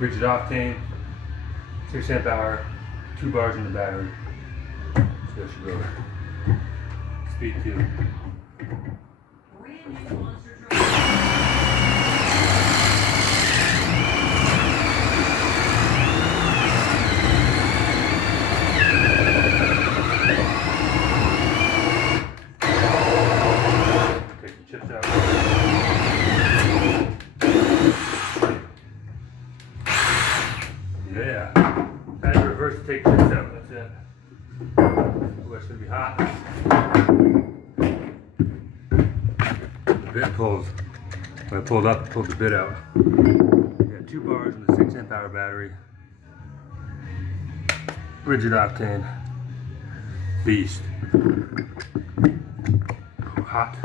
RIDGID Octane, 6 amp hour, 2 bars in the battery. So that should go. Speed 2. Take the chips out. Yeah. Had to reverse to take the chips out. That's it. Oh, it's gonna be hot. The bit pulls. When I pulled up, I pulled the bit out. Yeah, 2 bars in the 6 amp hour battery. RIDGID Octane. Beast. Hot.